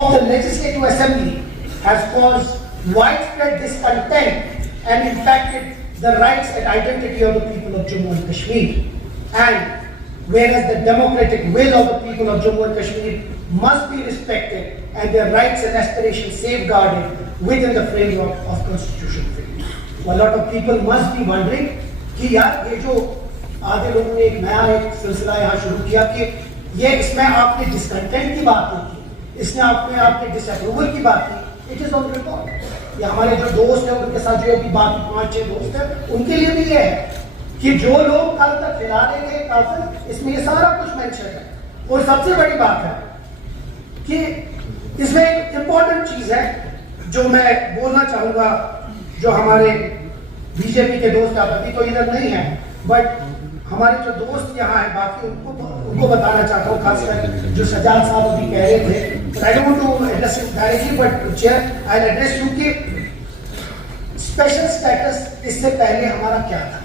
The Legislative Assembly has caused widespread discontent and impacted the rights and identity of the people of Jammu and Kashmir. And whereas the democratic will of the people of Jammu and Kashmir must be respected and their rights and aspirations safeguarded within the framework of constitutional freedom. So a lot of people must be wondering कि यार ये जो आधे लोगों ने एक नया एक सिलसिला यहाँ शुरू किया कि ये इसमें आपने डिसकंटेंट की बात नहीं की, इसने आपने डिसअप्रूवल की बात की. It is on record. ये हमारे जो दोस्त हैं उनके साथ जो अभी बाकी 5-6 दोस्त हैं उनके लिए भी ये है कि जो लोग कल तक खिला देंगे कल तक इसमें ये सारा कुछ मेंशन है. और सबसे बड़ी बात है कि इसमें एक इंपॉर्टेंट चीज है जो मैं बोलना चाहूंगा. जो हमारे बीजेपी के दोस्त अभी तो इधर नहीं है, बट हमारे जो दोस्त यहाँ हैं बाकी उनको बताना चाहता हूँ, खासकर जो सजाद साहब अभी कह रहे थे. I don't want to address it directly, but chair I address you कि स्पेशल स्टेटस इससे पहले हमारा क्या था.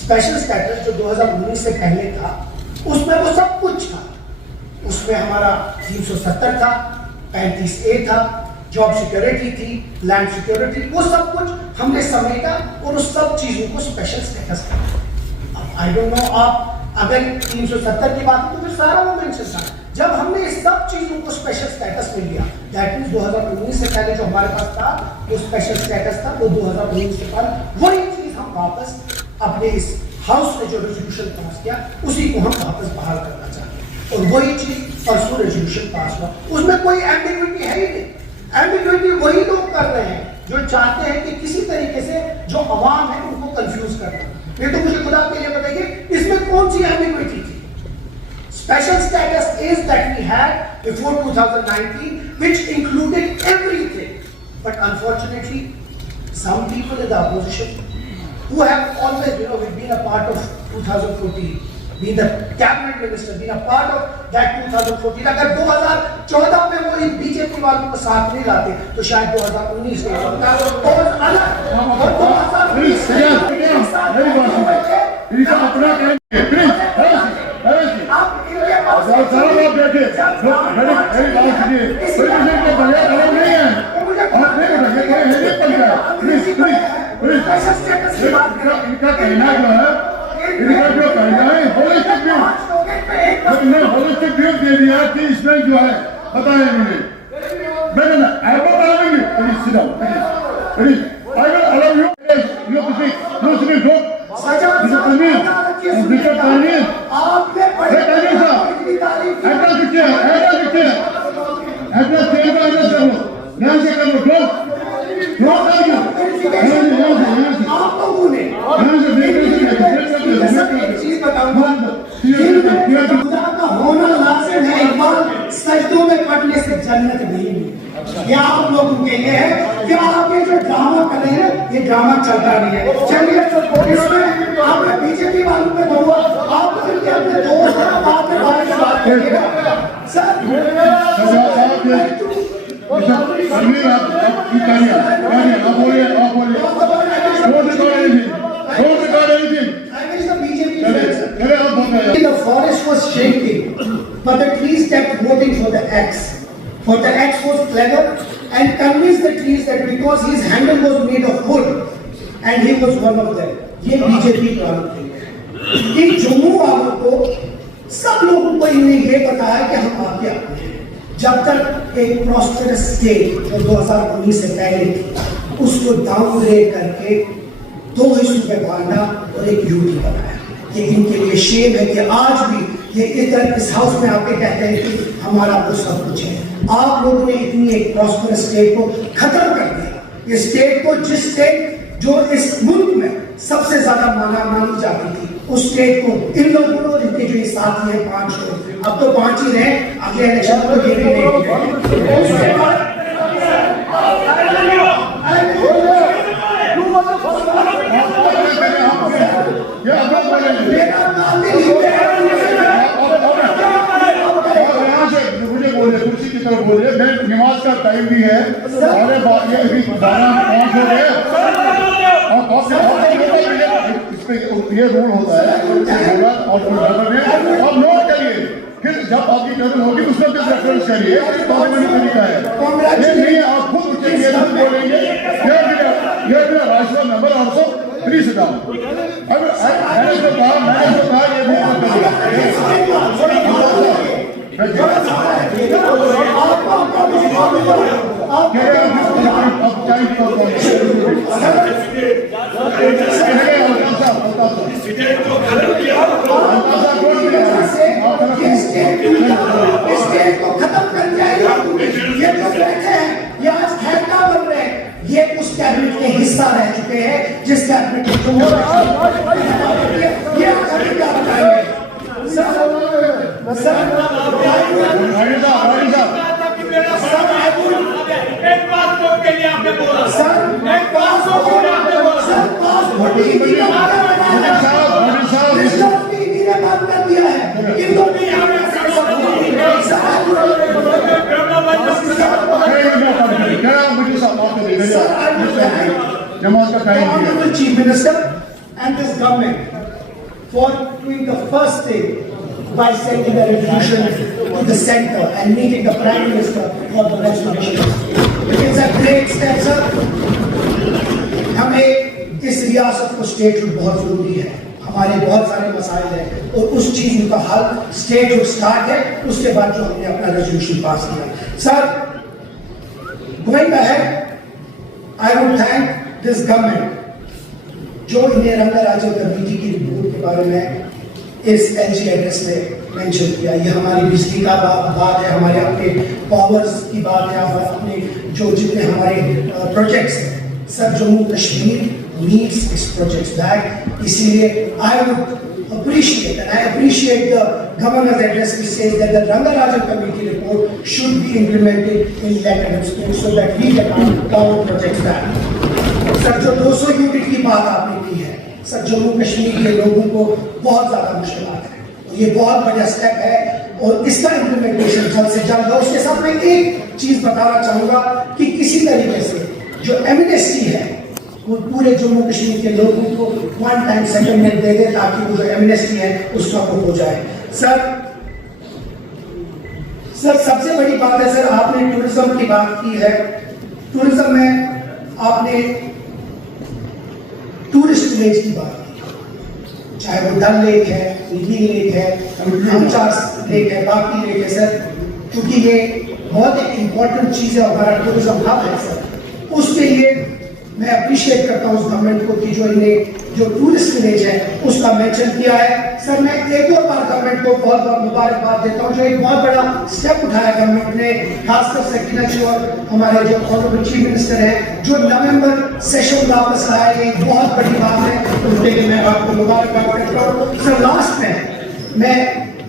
स्पेशल स्टेटस जो 2019 से पहले था उसमें वो सब कुछ था. उसमें हमारा 370 था, 35A था, जॉब सिक्योरिटी थी, लैंड सिक्योरिटी, वो सब कुछ हमने समेटा और उस सब चीजों को स्पेशल स्टेटस किया. आई डोंट नो आप अगर 370 की बात है तो फिर सारा वो मेंशन था. जब हमने इस सब चीजों को स्पेशल स्टेटस में लिया, दैट मींस 2019 से पहले जो हमारे पास था वो स्पेशल स्टेटस था, वो 2019 से पहले वही चीज हम वापस अपने इस हाउस में जो रेजोल्यूशन पास किया उसी को हम वापस बहाल करना चाहते हैं. और वही चीज परसों रेजोल्यूशन पास हुआ, उसमें कोई एम्बिग्विटी है ही नहीं. एम्बिग्विटी वही लोग कर रहे हैं जो चाहते हैं कि किसी तरीके से जो अवाम है उनको कंफ्यूज करना. ये तो मुझे खुदा के लिए बताइए इसमें कौन सी एम्बिग्विटी थी. Special status is that we had before 2019, which included everything. But unfortunately, some people in the opposition who have always, we've been a part of 2014, been the cabinet minister, been a part of that 2014. अगर 2014 में वो इन BJP वालों को साथ नहीं लाते तो शायद 2019 में होता और अलग और 2020 होलिस्टिक व्यू दे दिया कि इसमें जो है बताया इन्होंने. मैंने I will allow you. Please sit down. Please. I will allow you. You to speak. You to speak. Mr. Tamir. Mr. Tamir. Address the chair. Address the chair. Address the chair. Address the chair. यहाँ से कर लो. Close कर दो. आप लोगों ने चीज बताऊंगा खुदा का होना लाजिम है. इकबाल सजदों में पड़ने से जन्नत नहीं मिली. ये आप लोगों के लिए है कि आप ये जो ड्रामा कर रहे हैं ये ड्रामा चलता नहीं है. चलिए इसमें आपने बीजेपी वालों पे हुआ, आप फिर अपने दोस्त बात में बात करिएगा sir. The forest was shaking, but the trees kept voting for the X. For the X was clever and convinced the trees that because his handle was made of wood, and he was one of them. ये BJP वालों थे कि जम्मू वालों को सब लोगों को इन्हें ये बताया कि हम आपके अपने हैं. जब तक एक प्रॉस्पेरस स्टेट जो 2019 से पहले थी उसको डाउनग्रेड करके 2 हिस्सों में बांटा और एक यूटी बनाया. ये इनके लिए शेम है कि आज भी ये इधर इस हाउस में आके कहते हैं कि हमारा वो सब कुछ है. आप लोगों ने इतनी एक प्रॉस्पेरस स्टेट को खत्म कर दिया. ये स्टेट को जिस स्टेट जो इस मुल्क में सबसे ज्यादा मानी जाती थी उस स्टेट को इन लोगों ने इनके जो साथी हैं 5 लोग, अब तो 5 ही रहे, अगले इलेक्शन को ये भी नहीं. कुर्सी की तरफ बोल रहे हैं. नमाज का टाइम भी है. अरे बात ये अभी 12-5 हो गए और उसमें ये रूल होता है होगा और आप नोट करिए फिर जब आपकी टर्न होगी उसमें फिर रेफरेंस करिए पार्लियामेंट तरीका है ये नहीं है आप खुद उठेंगे खुद बोलेंगे ये मेरा राष्ट्रसभा member also please sit down मैंने जो कहा ये भी मत ये उस कैबिनेट के हिस्सा रह चुके हैं जिस कैबिनेट में ये क्या बताएंगे एक पासपोर्ट के लिए आपने बोला एक पासपोर्ट के लिए आपने बोला बात कर दिया है इनको भी Honorable Chief Minister and this government for doing the first thing by sending a resolution to the center and meeting the Prime Minister for the restoration. It is a great step, sir. हमें इस रियासत को statehood बहुत जरूरी है हमारे बहुत सारे मसाइल हैं और उस चीज का हल स्टेटहुड स्टार्ट है उसके बाद जो हमने अपना रेजोल्यूशन पास किया sir going ahead I would thank this government जो इन्हें रंगा राज्य कमेटी की रिपोर्ट के बारे में इस एलजी एड्रेस में मेंशन किया ये हमारी बिजली का बात है हमारे अपने पावर्स की बात है हमारे अपने जो जितने हमारे प्रोजेक्ट्स हैं sir Jammu Kashmir needs its projects back. इसीलिए I would appreciate and I appreciate the governor's address which says that the Ranga Rajan committee report should be implemented in letter and spirit so that we get our projects back. Sir जो 200 unit की बात आपने की है sir Jammu Kashmir के लोगों को बहुत ज्यादा मुश्किलात है ये बहुत बड़ा स्टेप है और इसका इम्प्लीमेंटेशन जल्द से जल्द हो उसके साथ मैं एक चीज बताना चाहूंगा कि किसी तरीके से जो एमनेस्टी है वो पूरे जम्मू कश्मीर के लोगों को वन टाइम सेटलमेंट दे दे ताकि वो जो एमनेस्टी है उसका वो हो जाए सर सबसे बड़ी बात है सर आपने टूरिज्म की बात की है टूरिज्म में आपने टूरिस्ट विलेज की बात की चाहे वो डल लेक है निधि लेक है हमचार लेक है बाकी लेक है सर क्योंकि ये बहुत एक इम्पोर्टेंट चीज है हमारा टूरिज्म हब है सर उसके लिए मैं अप्रिशिएट करता हूँ उस गवर्नमेंट को कि जो इन्हें जो टूरिस्ट विलेज है उसका मेंशन किया है सर मैं एक और बार गवर्नमेंट को बहुत बहुत मुबारकबाद देता हूँ जो एक बहुत बड़ा स्टेप उठाया गवर्नमेंट ने खासकर सेक्रेटरी जी और हमारे जो ऑनरेबल चीफ मिनिस्टर हैं जो नवंबर सेशन वापस लाया ये एक बहुत बड़ी बात है उसके लिए मैं आपको मुबारकबाद करता हूँ सर लास्ट में मैं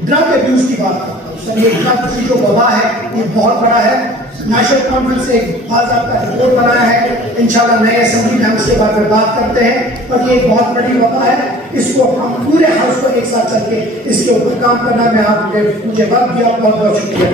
ड्रग अब्यूज की बात करता हूँ सर ये ड्रग की जो वबा है ये बहुत बड़ा है नेशनल कॉन्फ्रेंस से एक बाज़ाब्ता रिपोर्ट बनाया है इंशाल्लाह नए असेंबली में हम इसके बारे में बात करते हैं पर ये एक बहुत बड़ी वबा है इसको हम पूरे हाउस को एक साथ चल के इसके ऊपर काम करना मैं आपने मुझे वक्त दिया बहुत बहुत शुक्रिया